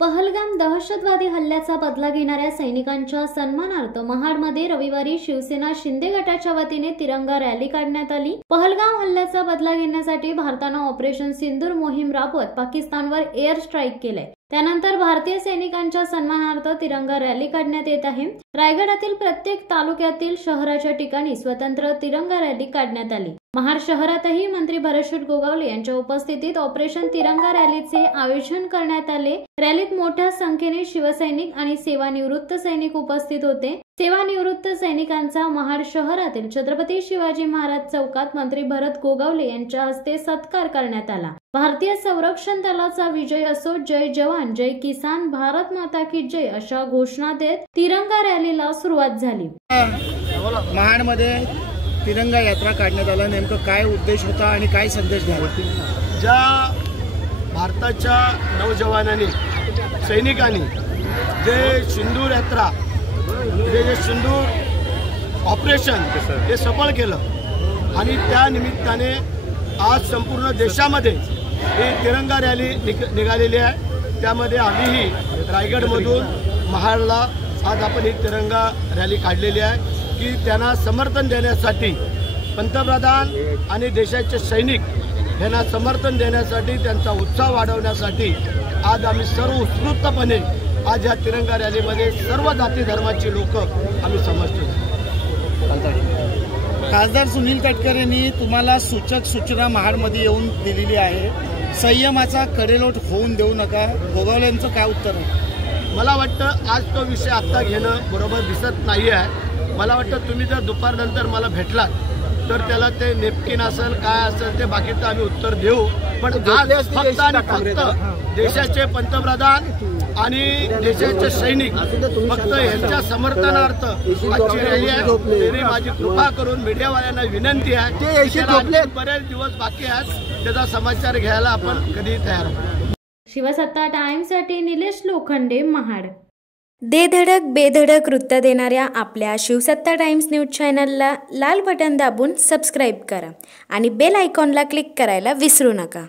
पहलगाम दहशतवादी हल्ल्याचा बदला घेणाऱ्या सैनिकांच्या सन्मानार्थ महाडमध्ये रविवारी शिवसेना शिंदे गटाच्या वतीने तिरंगा रॅली काढण्यात आली। पहलगाम हल्ल्याचा बदला घेण्यासाठी भारताने ऑपरेशन सिंदूर मोहीम राबवत पाकिस्तानवर एअर स्ट्राईक केले। त्यानंतर भारतीय सैनिकांच्या सन्मानार्थ तिरंगा रॅली काढण्यात येत आहे। रायगडातील प्रत्येक तालुक्यातील शहराच्या ठिकाणी स्वतंत्र तिरंगा रॅली काढण्यात आली। महाड शहरातही मंत्री भरतशेठ गोगावले यांच्या उपस्थितीत ऑपरेशन तिरंगा रॅलीचे आयोजन करण्यात आले। रॅलीत मोठ्या संख्येने शिवसैनिक आणि सेवानिवृत्त सैनिक उपस्थित होते। सेवानिवृत्त सैनिकांचा महाड शहरातील छत्रपती शिवाजी महाराज चौकात मंत्री भरत गोगावले यांच्या हस्ते सत्कार करण्यात आला। भारतीय संरक्षण दलाचा विजय असो, जय जवान जय किसान, भारत माता की जय अशा घोषणा देत तिरंगा रॅलीला सुरुवात झाली। महाडमध्ये तिरंगा यात्रा काढण्यात आला, नेमकं काय उद्देश होता आणि काय संदेश द्यावा? ज्या भारताच्या नौजवानांनी सैनिकांनी जे सिंदूर यात्रा जे सिंदूर ऑपरेशन हे सफळ केलं आणि त्या निमित्ताने आज संपूर्ण देशामध्ये ही तिरंगा रॅली निघालेली आहे। त्यामध्ये आम्हीही रायगडमधून महाडला आज आपण ही तिरंगा रॅली काढलेली आहे की त्यांना समर्थन देण्यासाठी, पंतप्रधान आणि देशाचे सैनिक यांना समर्थन देण्यासाठी, त्यांचा उत्साह वाढवण्यासाठी आज आम्ही सर्व उत्स्फूर्तपणे आज या तिरंगा रॅलीमध्ये सर्व जाती धर्माची लोक आम्ही समजतो। खासदार सुनील तटकरे यांनी तुम्हाला सूचक सूचना महाडमध्ये येऊन दिलेली आहे, संयमाचा कडेलोट होऊन देऊ नका। गोगावलेंचं काय उत्तर आहे? मला वाटतं आज तो विषय आत्ता घेणं बरोबर दिसत नाही आहे। मला वाटतं तुम्ही जर दुपारनंतर मला भेटलात तर त्याला ते नेपकिन असेल काय असेल ते बाकीचं आम्ही उत्तर देऊ। पण आज फक्त आणि फक्त देशाचे पंतप्रधान आणि देशाचे सैनिक फक्त यांच्या समर्थनार्थ आजची रॅली आहे। तरी माझी कृपा करून मीडियावाल्यांना विनंती आहे की बरेच दिवस बाकी आहेत, त्याचा समाचार घ्यायला आपण कधी तयार आहोत। शिवसत्ता टाइम्ससाठी निलेश लोखंडे, महाड। दे धडक बेधडक वृत्त देणाऱ्या आपल्या शिवसत्ता टाइम्स न्यूज चॅनलला लाल बटन दाबून सबस्क्राईब करा आणि बेल आयकॉनला क्लिक करायला विसरू नका।